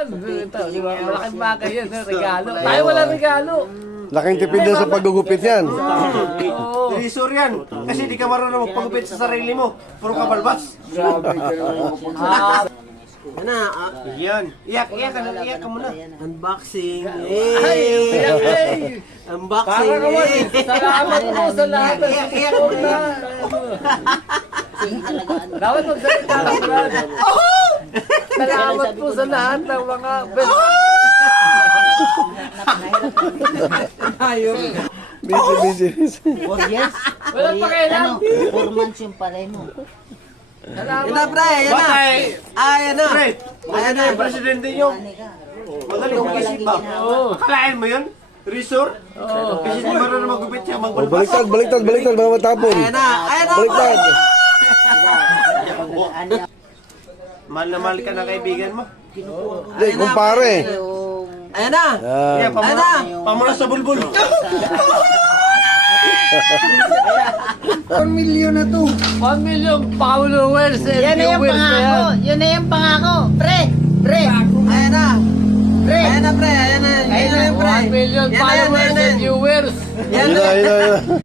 Ito, di ba? Malaking bagay yan, regalo. Tayo wala regalo. Laking tipid din sa paggugupit yan. Oo. Resort yan. Kasi di ka marunong magpagupit sa sarili mo. Puro ka balbas. Grabe ka naman. Yan na. Yan. Iyak ka muna. Unboxing. Ay, iyak eh. Unboxing. Para naman, salamat po sa lahat ng Iyak support na. Dapat magsalita ka, Brad. Salamat po sa lahat ng mga best. Busy. 4 years? Walang pakialam. 4 months yung pare mo. Salamat. Yan na, pre. Yan na. Ayan na. Pre. Ayan na yung presidente nyo. Magaling kong isip ba? Oo. Akalain mo yun? Resort? Kasi di marunong magupit siya. Oh, baliktad, mga matapon. Ayan na. Ayan na. Baliktad. Mahal na mahal ka na kaibigan mo. Hindi, kumpare. Ayan na. Yan. Ayan na. Pamula sa bulbul. 1 million followers and Yan na yung viewers na yan. pangako. Yun na yung pangako. Pre! Ayan na. Pre! Ayan na, pre. Ayan na. Ayan na, pre. 1 million Yan na, yan na, followers yan na. and viewers. Yan Yun na. na.